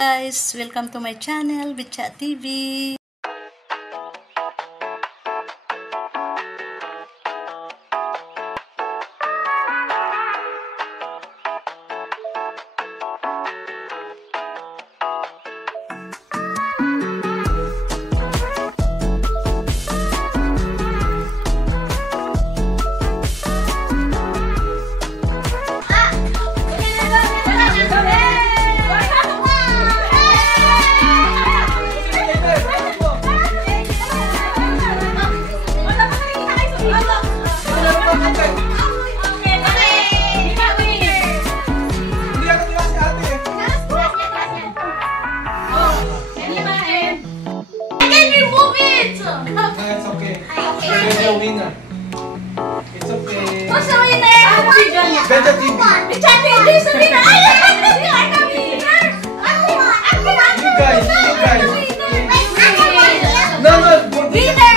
Guys, welcome to my channel, Bitchat TV. Winner. It's okay. What's the winner? Bitchat TV. Bitchat TV is the winner. I'm the winner. You guys. No. Winner.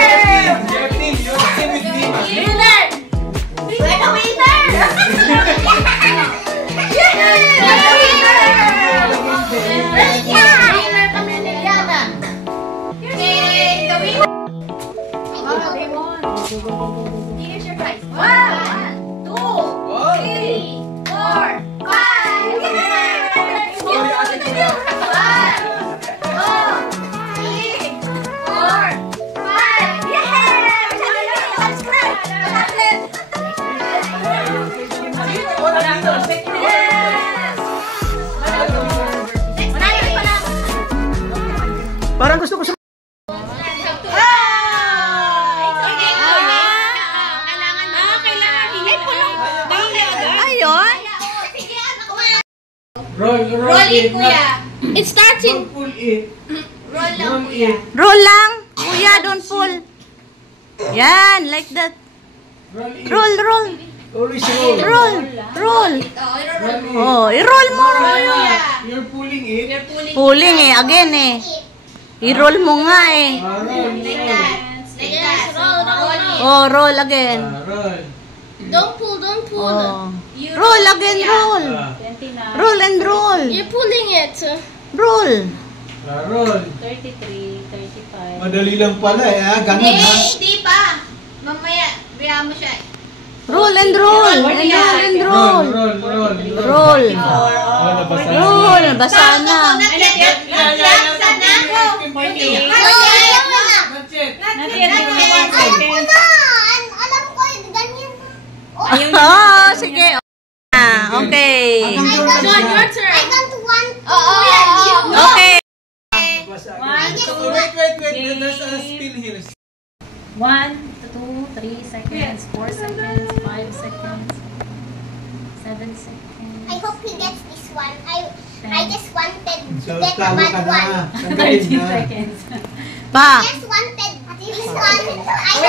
Your team with me. Winner. We're the winner. Winner kami ni Yana. Okay, the winner. Here's your prize. 1, 2, 3, 4, 5. Parang gusto ko Roll it, kuya. It starts in... Don't pull it. Roll lang, kuya. roll lang. Kuya, don't pull. Yan, like that. Roll. Roll. Always roll. Roll. Oh, i-roll mo. You're pulling it. Pulling again I-roll mo nga Roll. Like that. Roll. Oh, roll again. Roll. Don't pull. Oh. Roll again, roll. Roll and roll. You're pulling it. Roll. Roll. 33, 35. Madali lang pala ganun ha. Hindi pa. Mamaya, biya mo siya. Roll and roll. And roll. Roll. Roll. Basa na. Oh, sige. Okay. Your turn. I don't want to. Okay. Wait. There's a spill here. 1, 2, 3 seconds, 4 seconds, 5 seconds, 7 seconds. I hope he gets this one. I just wanted to So, get a tama bad ka one. na. 30 seconds. Pa. I just wanted this one. I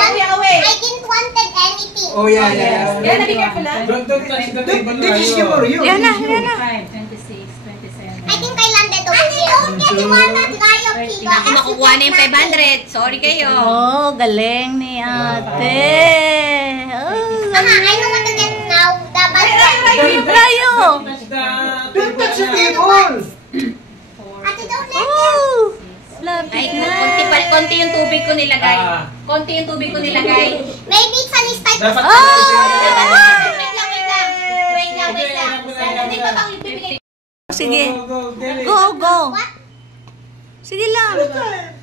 didn't wanted anything. Oh, yeah. Yana, be careful ha. Don't touch the table. This is your. Yan na. 25, 26, 27. I think I landed over here. Don't get the one that guy up here. Makukuha na yung 500. Sorry kayo. Oh, galing ni ate. Oh, I know what to get now. The bad one. Tayo. Don't touch the table. Ate, don't let him. Oh. Ay, konti yung tubig ko nilagay. Konti yung tubig ko nilagay. Maybe it's an type of... Dapat Wait lang. Hindi pa bang ibibigay? Sige. Go. Go. Sige lang.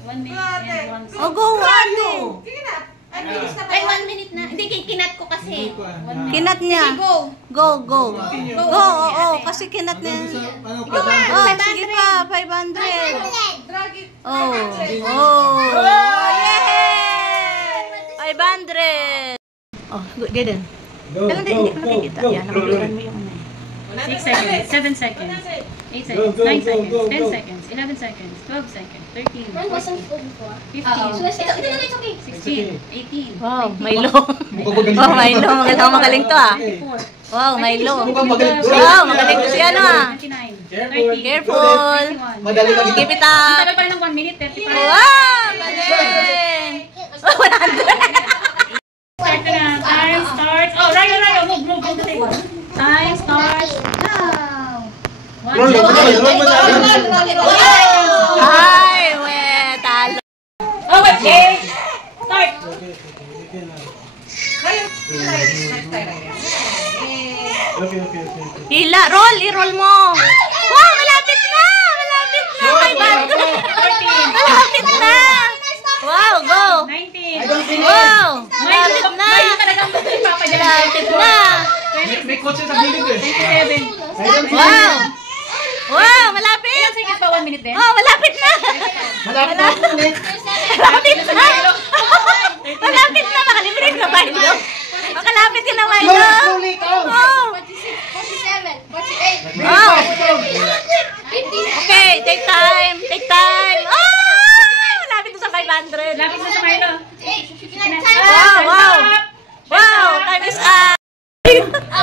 1 minute and 1 second. Oh, go, ate. Ay, 1 minute na. Hindi, kinat ko kasi. Kinat niya. Go. Go. Oo, kasi kinat niya. Oh, sige pa. 500. Oh. Yay! 500. Oh, good din. Kailan din hindi ko nakikita. Yan, nakikita mo yung ano. 6 seconds, 7 seconds, 8 seconds, 9 seconds, 10 seconds, 11 seconds, 12 seconds, 13, 14, 15, 16, 18. Wow, Milo. Oh, Milo. Magaling to ah. 24, Wow, Milo. Wow, magaling to si ano ah. 29, Careful. 31. Madali lang. Keep it Ang up. tagal pa rin ng 1 minute, 35. Wow, magaling. 100. Start na. Time starts. Oh, Ryo, move to the table. Time starts now. Roll. Nag-iikot siya sa gilid eh. 27. Wow! Wow, malapit! Ilang seconds pa? 1 minute din? Oh, malapit na! Malapit na ako eh. Malapit na! Malapit na! Makalibre ka, Milo! Makalapit ka na, Milo! Slowly count. Oh! 47, 48, Oh! 50. Okay, take time! Take time! Oh! Malapit na sa 500! Lapit na sa Milo. Wow! Wow! Wow! Time is up!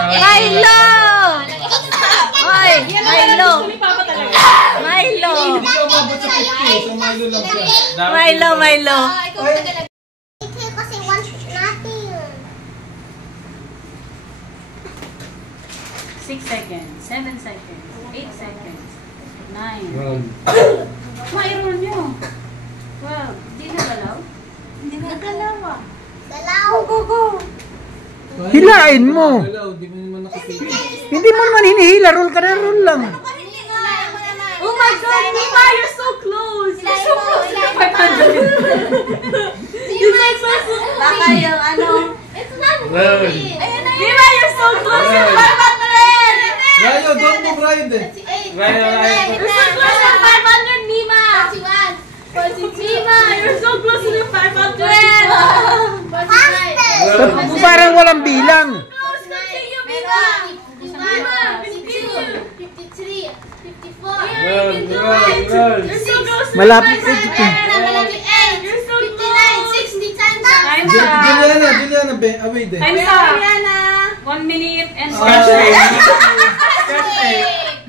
Milo! Oy! Milo! Milo! Hindi siya umabot sa 50. So Milo lang siya. Milo! Milo! Kasi one nothing. 6 seconds, 7 seconds, 8 seconds, 9. Run. Mayroon nyo. Wow, di na galaw? Hindi na galaw ah. Dalaw. Hilain mo. Hello, di mo naman nakapili. Hindi mo naman hinihila. Roll ka na, roll lang. Oh my God! Mima, you're so close! You're so close to the 500! You're so close! Baka yung ano... It's not Run. Mima, you're so close to the 500! Rayo, don't move Rayo din. Rayo. You're so close to the 500, Mima! 41, 42. Mima, you're so close to the 500! Faster. Parang walang bilang. Close, continue, Mima! 51, 52, 53, 54. Run. You're so close to the Malapit. 500! You're so 59, close! 60 times up. Time's up. Juliana, away din. Time's up. Rihanna! 1 minute and Scratch 1 tape.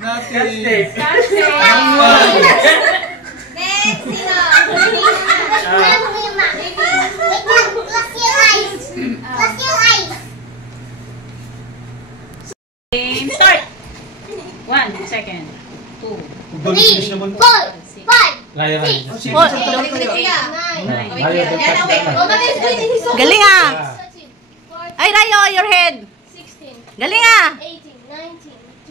Nothing. Nothing. Scratch tape. Next, sino? Walang lima. Wait lang, close your eyes. Close your eyes. Game start. 1 second. 2. 3, 4, 5, Rayo. 6, Oh, 9. Rayo, don't galing ah! Ay, Rayo, your head! 16, Galing ah! 18,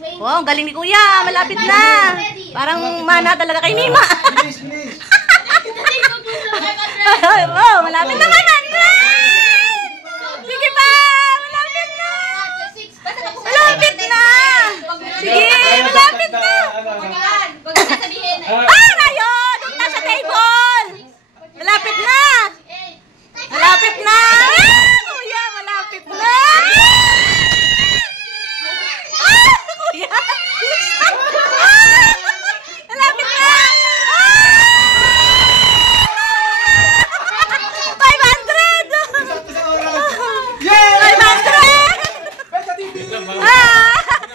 19, 20. Wow, galing ni Kuya. Malapit na. Parang mana talaga kay Mima. Please. Wow, malapit na 500! Sige pa! Malapit na! Malapit na! Sige, malapit na! Ah, Rayo! Doon na sa table! Malapit na! Malapit na! Ah, Kuya, malapit na! Ah, Kuya! Ah, malapit na!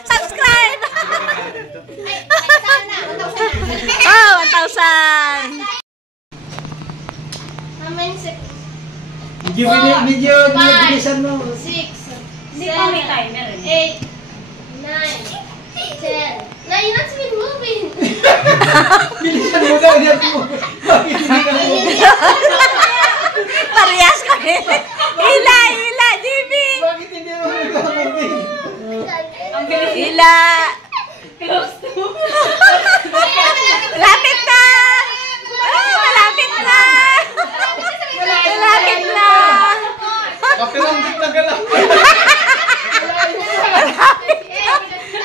Subscribe! Oh, 1,000! How many seconds? Medyo bilisan mo. 6, Hindi pa may timer eh. 8, 9, 10. Now you're not even moving. Bilisan mo daw. Bakit hindi ka moving? Parehas kami. Hila, JB! Bakit hindi mo moving? Hila! Malapit na! Oh, malapit na! Malapit na! Kapiranggit na galaw.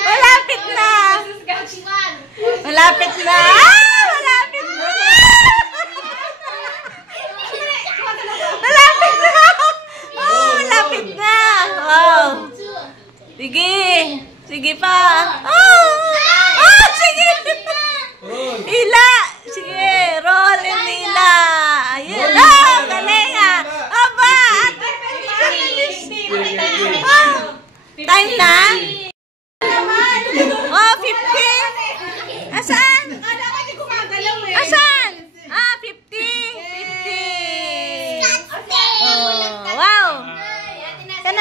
Malapit na! Malapit na! Ah, malapit na! Malapit na! Oh, malapit na! Wow! Sige! Sige pa! Oh! Oh, sige! Hila! Sige! Roll and hila! Ayun! Oh, galing ah! Aba! Oh, time na? Oh, 50! Asaan? Asaan? Ah, 50! 50! Oh, wow!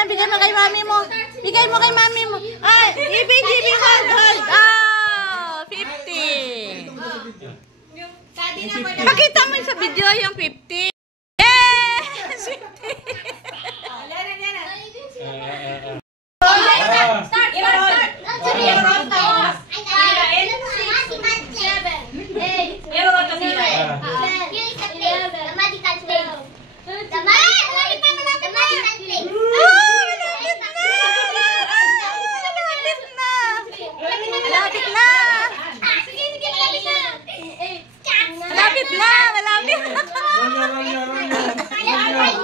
Yan, bigay mo kay mami mo. Bigay mo kay mami mo. Ay, GB, hold. Ah, 50. Pakita mo sa video yung 50. Yes! 50. Malapit na, malapit.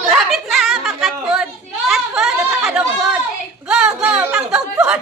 Malapit na, pang cat food. Cat food at saka dog food. Go, go, pang dog food.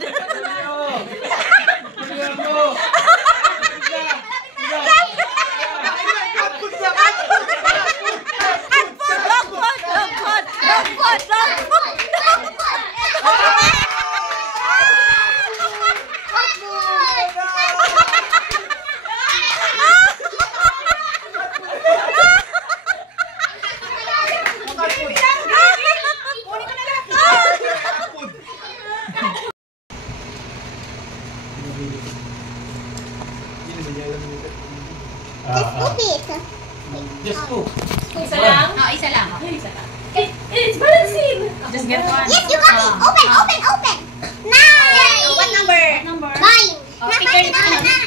Just two. Isa lang? Oo, isa lang. Isa lang. It's balancing. Just get one. Yes, you got it. Open. 9. What number? 9. Okay,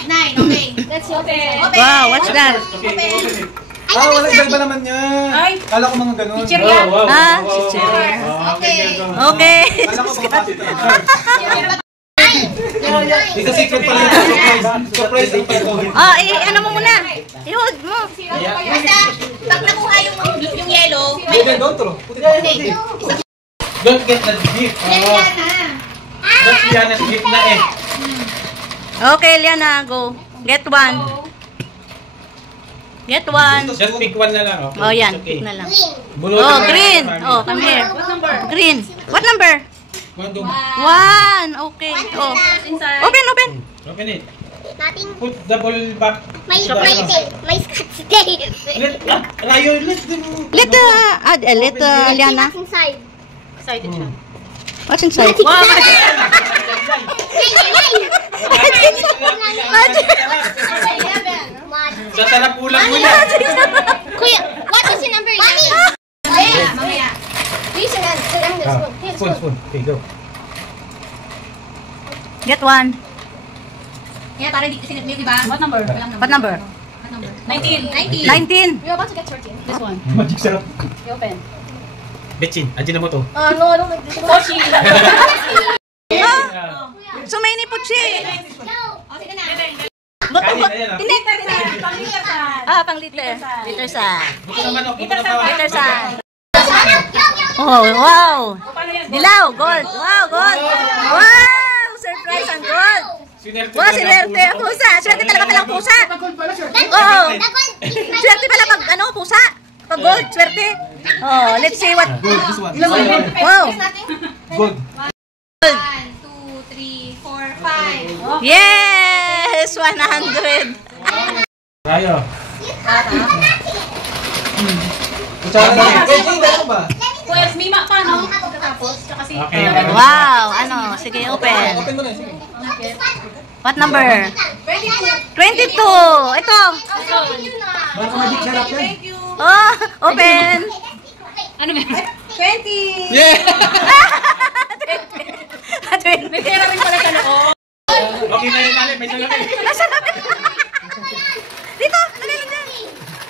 nine. Okay. Let's open. Wow, what's that? Okay, open it. Walang bell pa naman yan. Ay. Kala ko mga ganun. Teacher yan. Ah, si Cherry. Okay. Okay. Kala ko mga kapit. Ito secret pala. Surprise ang pag-COVID. Ano mo muna? I-hold mo. Basta, pag nakuha yung yellow, may... Don't throw. Put it down. Don't get that gift. That's Liana's gift na eh. Okay, Liana, go. Get one. Get one. Just pick one na lang. Okay. Oh, yan. Okay. Pick na lang. Bunutin Oh, mo na green. lang. Oh, come here. What number? Green. What number? One, two. One. Okay. Oh. Inside. Open. Open it. Nothing. Put the ball back. My Scotch tape. Let Liana. What's inside? Excited siya. What's inside? Wow, Sasarap ulang mo na. Kuya, what is your number? mamaya. Please, Spoon. Okay, go. Get one. Yeah, para hindi kasi di ba? What number? What number? 19. 19. We're about to get 14. This one. Magic sarap. You open. Betchin, adyan na mo to. No, I don't like this one. Oshi. So many putsi. O, sige na. Hindi. Pang liter. Liter sa. Buto naman o, buto naman. Liter sa. Oh, wow. Dilaw, gold. Wow, gold. Wow, surprise ang gold. Wow, sinerte ang pusa. Swerte talaga palang pusa. Oo. Swerte pala pag pusa. Pag gold, swerte. Oh, let's see what. Gold, this one. Wow. Gold. 1, 2, 3, 4, 5. Yes, 100. Tayo. Kutsara na. Dito ba? Well, mima pa, no? Pagkatapos, tsaka si... Okay. Wow, sige, open. Open mo na. Sige. What number? 22. Ito. Baka magic sarap yan. Oh, open. Ano ba? 20! Yeah! 20. May pera rin pala sa loob. Okay na yun, may salamin. Nasa lapit. Dito, dali lang dyan.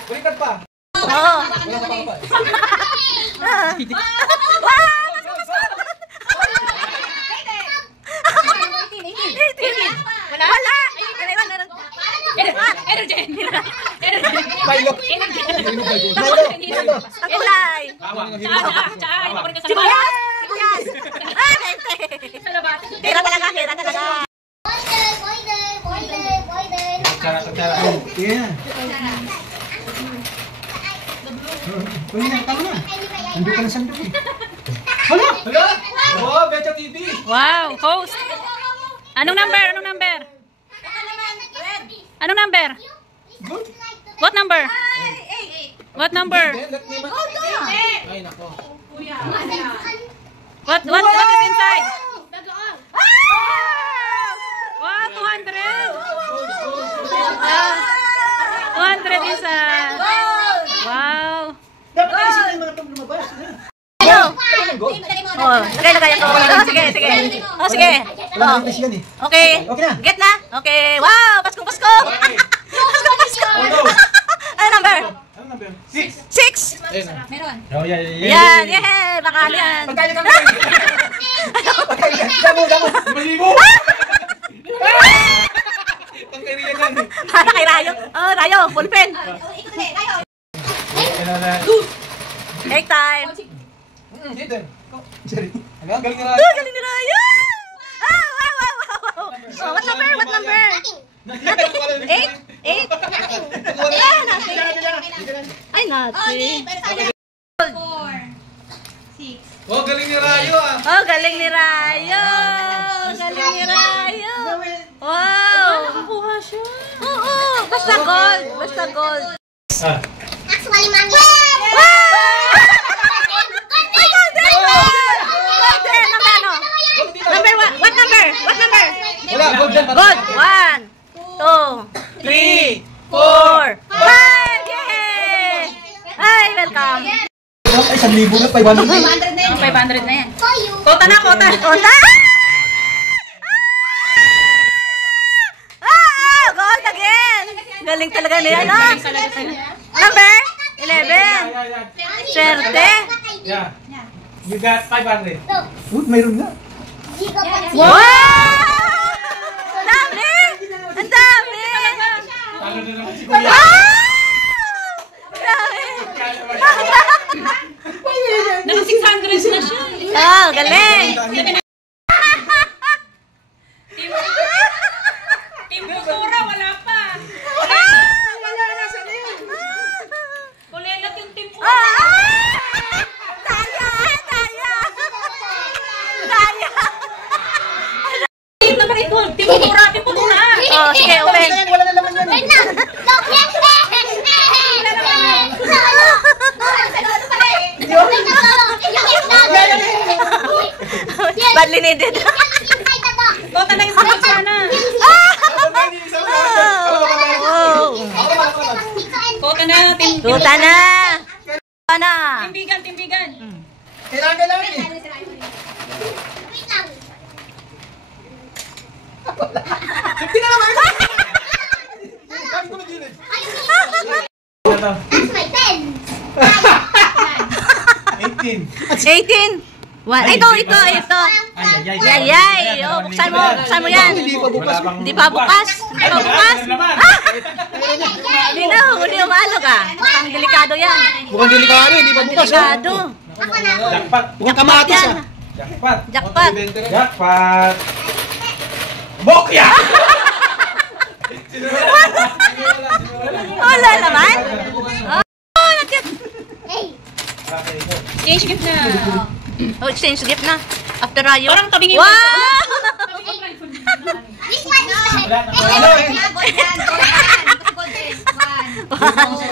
Balikan pa. Oo. Wala ka pa. Wow, pasko. Wala. Meron. Energen! Pailok. Ang kulay. Tsaka, ipaparin ka sa Sibuyas. labas. Sibuyas. Ah, bente. Sa labas. Tira talaga. Kutsara. Yeah. Pwede na, tama na. Nandun ka na sandok eh. Hala! Oh, Betcha TV! Wow, host. Anong number? Good. What number? What number? Let me ma... Ay, nako. What is inside? Wow, 200. 200 inside. Wow. Dapat alisin na yung mga itong lumabas. Hello. Oh, lagay ako. Oh, sige. Oh, sige. Wala Oh. nang alisin yan eh. Okay. Okay na. Get na? Okay. Wow, Pasko. Pasko. Ano number? Ano number? 6. 6. Meron. Oh, yeah. Yan, yeah. Baka yan. Pagkain ka kami. Pagkain. Damo. 5,000. Pagkain yan. Para kay Rayo. Oh, tayo. Ballpen. Take time. Galing na. Galing ni Raya. Ah, wow, wow, wow. Oh, what number? What number? Eight? Eight? Ah, nothing. Ay, nothing. Oh, galing ni Rayo ah. Oh, galing ni Rayo. Galing ni Rayo. Wow. Nakakuha siya. Oo, basta gold. Basta gold. Actually, Mami. Number what? What number? What number? Wala, gold dyan. Gold. 1, 2, 3, 4, 5. Yay! Ay, welcome. Ay, 1,000 na, 500. 500 na yun. 500 na yan. For you. Kota na, kota. Kota! Ah! Gold again! Galing talaga niya, no? Number 11. Swerte. Yeah. You got 500. Uy, mayroon nga. Wow! Ang dami! Ang dami! Talo na naman si Wow! Kuya. Ang dami! Naka 600 na siya. Oh, galing! Team Kultura, wala pa. Kulelat yung team Kultura. Daya! Daya! Daya! Team number 8 gold. Team Kultura, Team Kultura. Oh, sige, open. Wala na laman yan. Wait na! Look, yes! Badly needed. Kota na yung gold sana. Oh! Kota na, team. Tuta na! Tuta na! Timbigan, timbigan. Kailangan eh. Hindi na naman. Kami ko na gilid. That's my pen. 18. 18! Ito! Yay! Oh, buksan mo yan! Hindi pa bukas. Hindi pa bukas! Hindi pa bukas! Hindi na, hindi umalog ah! Mukhang delikado yan! Mukhang delikado, hindi pa bukas. Delikado! Ako na. Jackpot. Mukhang kamatis yan. ah. Jackpot. Jackpot! Jackpot. Bokya! Wala naman! Oh, nakit! Hey. Change gift na. Oh, exchange gift na. After Rayo. Parang tabingin Wow! This one is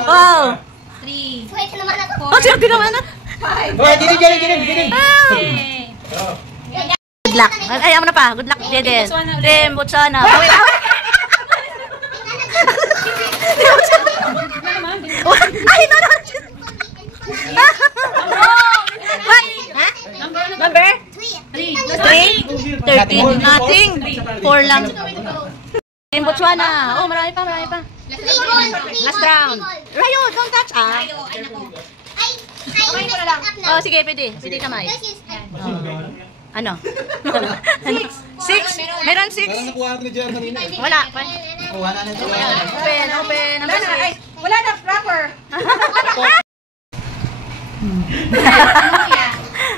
Wow! Wait naman ako. Oh, sino tinaman na? Oh, gini. Good luck. Ay, amo na pa. Good luck, Deden. Team Botswana. Away, away. Team Botswana. Ay, no. What? Ha? Number? 3? 13. Nothing. 4 lang. Team Botswana. Oh, marami pa. Last round. Rayo, don't touch. Ah. Oh, sige, pwede. Pwede kamay. Ano? 6? Meron 6? Nakuha natin ni JR kanina. Wala. Nakuha na natin. Open. Number 6. Wala na, proper.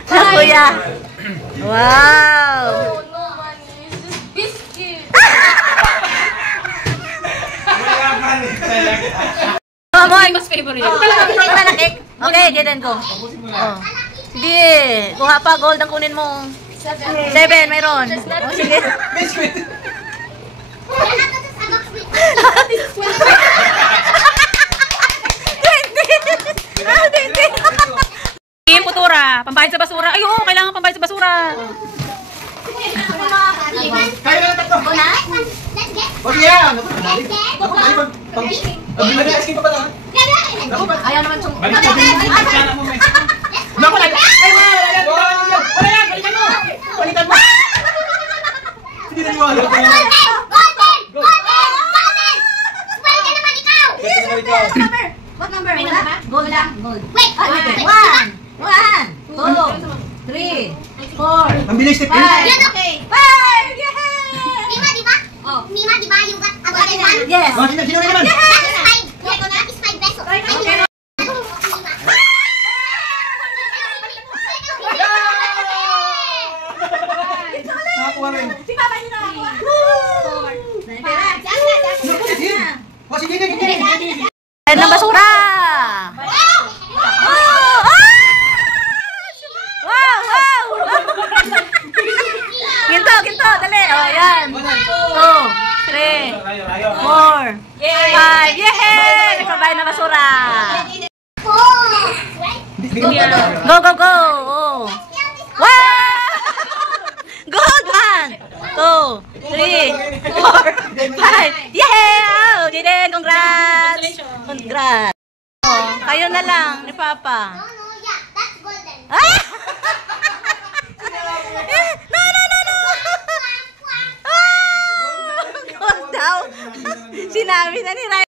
Kuya. Wow. Come on. Mas favorite. Cake na cake. Okay, Jaden, go. Oh. Sige. Kuha pa, gold ang kunin mo. 7, mayroon. Oh, sige. Biscuit. Team Kultura, pambayad sa basura. Ay, oo, kailangan pambayad sa basura. Kaya na tatlo. Let's get. Okay yan. Pag-bila na ice cream pa ba naman? Ayaw naman sung... Balik mo din. Sana mo, men. Naku, ay, wala yan. Balikan mo. Balikan mo. Hindi na niwala. Smile ka naman ikaw. What number? Wala? Gold lang. Gold. Wait. 1, 2, 3, 4, Ang bilis ni Pin. 5. Okay. 5! Yay! Di ba? Oh, Oh. Mima, di ba yung golden one? Yes. Oh, sino naman? That is 5. That is 5 pesos. Okay. Nakakuha rin. Si Papa yung nakakuha. 4. Oh, sige, sige. Ayan ng basura! Oh! Ah! Wow! Wow! Ginto, ginto, dali. O, yan. 2, 3, 4, 5. Yay! Nagpabayan ng basura. Go, go, go! Oh. Wow! Good one! 2, 3, 4, 5. Yay! Oh, Jiden, congrats! Congrats! Oh, kayo na lang ni Papa. No, yeah, that's golden. Ah! No, no, no, no! Ah! Gold daw. Sinabi na ni Ryan.